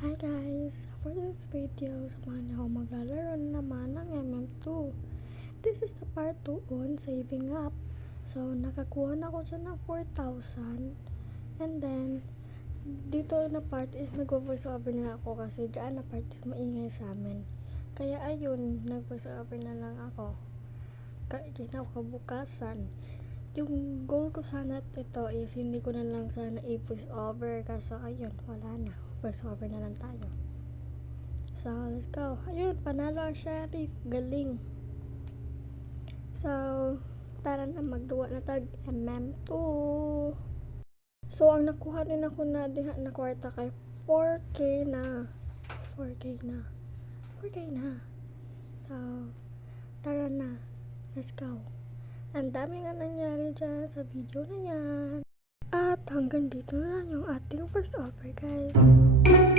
Hi guys! For this video, samahan niyo ako maglalaro na naman ng MM2. This is the part 2 on saving up. So, nakakuha na ako dyan ng 4,000. And then, dito na part is nag-voice over na ako kasi dyan na part is maingay sa amin. Kaya ayun, nag-voice over na lang ako. Kinabukasan. Yung goal ko sana ito is hindi ko na lang sana i-voice over kasi ayun, wala na. Voice over na lang tayo. So, let's go. Ayun, panalo ang sheriff. Galing. So, tara na magduwa na tag MM2. So, ang nakuha din ako na diha na kwarta kay 4K na. 4K na. So, tara na. Let's go. Ang dami nga nangyari dyan sa video na yan. At hanggang dito na lang yung ating first offer, guys.